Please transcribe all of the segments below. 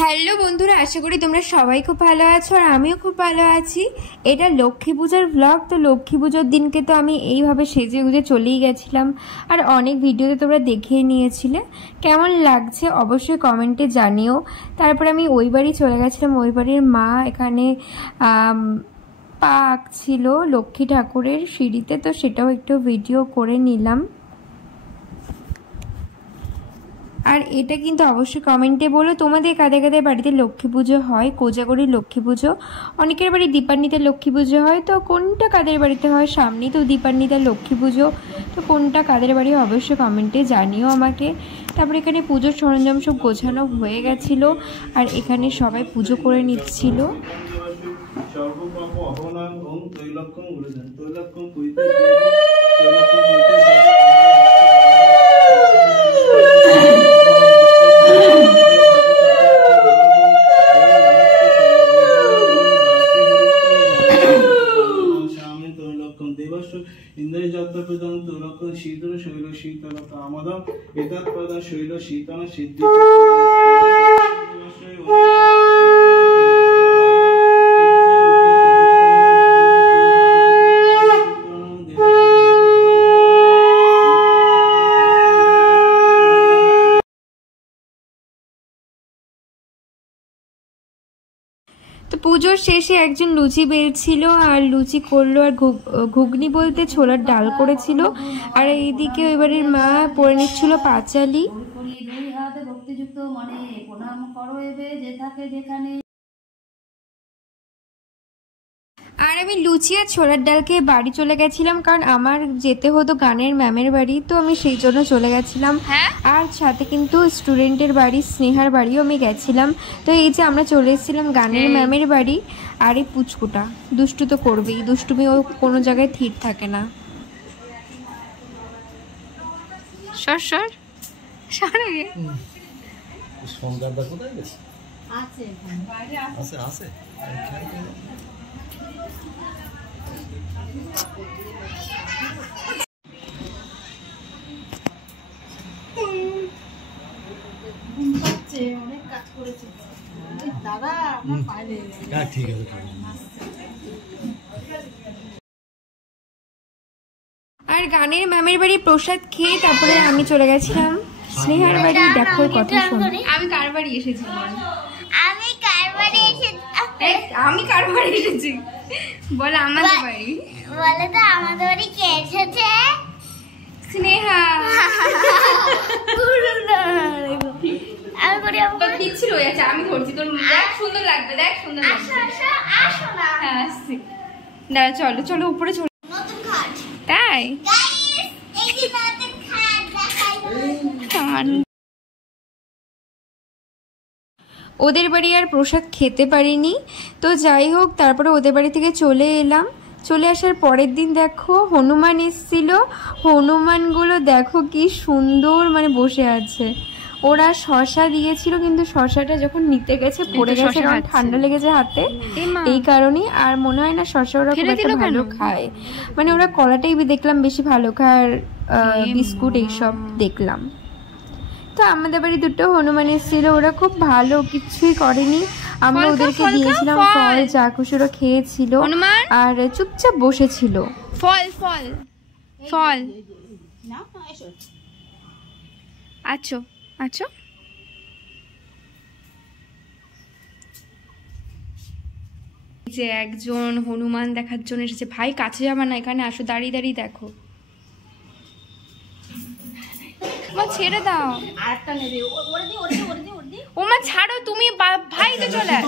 Hello বন্ধুরা, আশা করি তোমরা সবাই খুব ভালো আছো আর আমিও খুব ভালো আছি। এটা লক্ষ্মী পূজার ব্লগ। তো লক্ষ্মী পুজোর দিনকে তো আমি এইভাবে সেজে গুজে চলেই গেছিলাম, আর অনেক ভিডিওতে তোমরা দেখেই নিয়েছিলে। কেমন লাগছে অবশ্যই কমেন্টে জানিও। তারপরে আমি ওই বাড়ি চলে গেছিলাম। ওই বাড়ির মা এখানে পা আঁকছিল লক্ষ্মী ঠাকুরের সিঁড়িতে, তো সেটাও একটু ভিডিও করে নিলাম। আর এটা কিন্তু অবশ্যই কমেন্টে বলো তোমাদের কাদের কাদের বাড়িতে লক্ষ্মী পুজো হয়, কোজাগরীর লক্ষ্মী পুজো। অনেকের বাড়ি দীপান্বিতার লক্ষ্মী পুজো হয়, তো কোনটা কাদের বাড়িতে হয়। সামনেই তো দীপান্বিতার লক্ষ্মী পুজো, তো কোনটা কাদের বাড়ি অবশ্যই কমেন্টে জানিও আমাকে। তারপরে এখানে পুজোর সরঞ্জাম সব গোছানো হয়ে গেছিলো, আর এখানে সবাই পুজো করে নিচ্ছিল। শীতল শৈল শীতল কামদম এতৎ পদ শৈল শীতল সিদ্ধি। তো পুজোর শেষে একজন লুচি বেলছিল আর লুচি করলো, আর ঘুগনি বলতে ছোলার ডাল করেছিল। আর এইদিকে ওই বাড়ির মা পরে নিচ্ছিল পাঁচালি। দুই হাতে ভক্তিযুক্ত মনে প্রণাম করো এবে যে থাকে যেখানে। আর আমি লুচি আর ছোলার ডালকে বাড়ি চলে গেছিলাম, কারণ আমার যেতে হতো গানের ম্যামের বাড়ি, তো আমি সেই জন্য চলে গেছিলাম। আর সাথে কিন্তু স্টুডেন্টের বাড়ি স্নেহার বাড়িও আমি গেছিলাম। তো এই যে আমরা চলে এসেছিলাম গানের ম্যামের বাড়ি। আর এই পুচকুটা দুষ্টু তো করবেই, দুষ্টুমি ও কোনো জায়গায় থির থাকে না। সর সর সরে সংগারদা কোথায় গেছে? আছে বাইরে আছে আছে। অনেক কাজ করেছে দাদা, আমার পায়ে ঠিক আছে। আর গানের ম্যামের বাড়ি প্রসাদ খেয়ে তারপরে আমি চলে গেছিলাম স্নেহার বাড়ি। দেখো কথা শোনো, আমি কার বাড়ি এসেছি? আমি কার বাড়ি এসেছি? আমি কার বাড়ি এসেছি বল? আমাদের বাড়ি। বলে তো আমাদের বাড়ি কে এসেছে? স্নেহা। আমি করি তোর পিচ্ছি রয়ে আছে, আমি ধরছি তোর। দেখ সুন্দর লাগবে, দেখ সুন্দর লাগবে। আসো না। হ্যাঁ আসছি। দাঁড়া, চলো চলো উপরে চলো। নতুন খাট। তাই গাইস, এই যে নতুন খাট দেখাই। ওদের বাড়ি আর প্রসাদ খেতে পারিনি। তো যাই হোক, তারপরে ওদের বাড়ি থেকে চলে এলাম। চলে আসার পরের দিন দেখো হনুমান এসেছিল। হনুমানগুলো দেখো কি সুন্দর মানে বসে আছে। ওরা শশা দিয়েছিল, কিন্তু শশাটা যখন নিতে গেছে পড়ে গেছে, কারণ ঠান্ডা লেগেছে হাতে, এই কারণেই। আর মনে হয় না শশা ওরা খুব একটা ভালো খায়, মানে ওরা কলাটাই দেখলাম বেশি ভালো খায়, আর বিস্কুট এইসব দেখলাম। তো আমাদের বাড়ি দুটো হনুমান এসেছিল, ওরা খুব ভালো, কিছুই করেনি। আমরা ওদেরকে দিয়েছিলাম ফল, যা খুশি ওরা খেয়েছিল আর চুপচাপ বসেছিল। ফল ফল ফল আচ্ছা আচ্ছা। যে একজন হনুমান দেখার জন্য এসেছে। ভাই কাছে যাবা না, এখানে আসো, দাঁড়িয়ে দাঁড়িয়ে দেখো। ছেড়ে দাও, আরেকটা নেবে। ওমা ছাড়ো তুমি, ভাই তো চলে।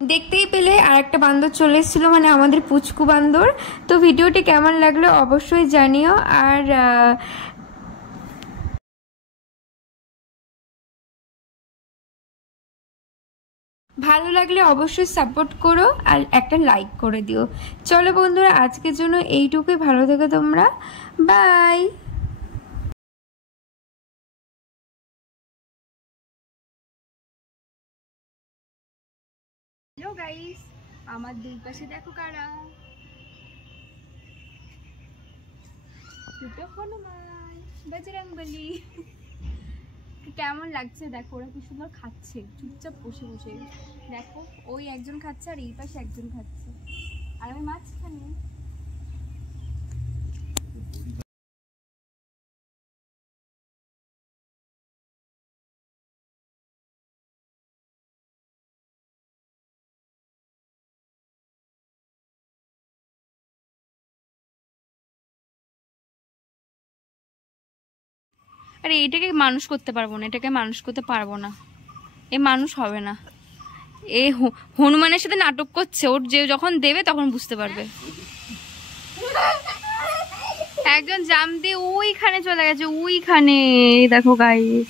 দেখতেই পেলে আর একটা বান্দর চলে এসেছিলো, মানে আমাদের পুচকু বান্দর। তো ভিডিওটি কেমন লাগলো অবশ্যই জানিও, আর ভালো লাগলে অবশ্যই সাপোর্ট করো আর একটা লাইক করে দিও। চলো বন্ধুরা, আজকের জন্য এইটুকুই। ভালো থেকো তোমরা, বাই। হ্যালো গাইস, আমার দুই পাশে দেখো কারা, দুটো হনুমান বজরংবলী। কেমন লাগছে দেখো, ওরা কি সুন্দর খাচ্ছে চুপচাপ বসে বসে। দেখো ওই একজন খাচ্ছে আর এই পাশে একজন খাচ্ছে, আর আমি মাঝখানে। আরে এটাকে মানুষ করতে পারবো না, এটাকে মানুষ করতে পারবো না, এ মানুষ হবে না। এ হনুমানের সাথে নাটক করছে, ওর যে যখন দেবে তখন বুঝতে পারবে। একজন জাম দিয়ে ওইখানে চলে গেছে, ওইখানে দেখো গাইস।